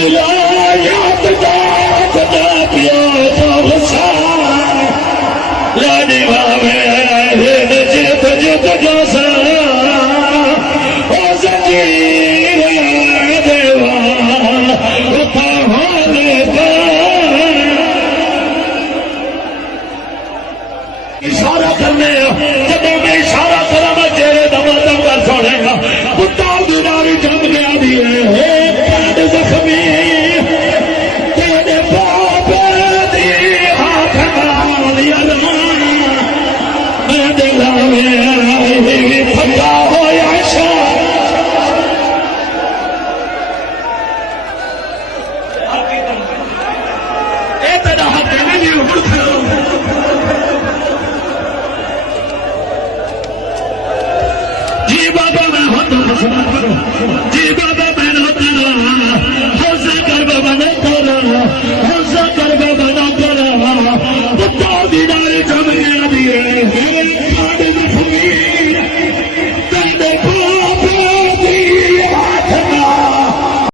विलायत दा खुदा पिया तो हुसैन लाडी वावे जित जित जोसा ओ जंजीर देवा उठा हाले का इशारा करने जब मैं इशारा करा मैं तेरे दम कर छोड़ेगा पुत्ता दिनारी जम गया भी है जख्मी तेरे बाप दी हाथ लिया मैं दिला में फटा हो आशा तेरा हाथ नहीं जी बाबा मैं हाथ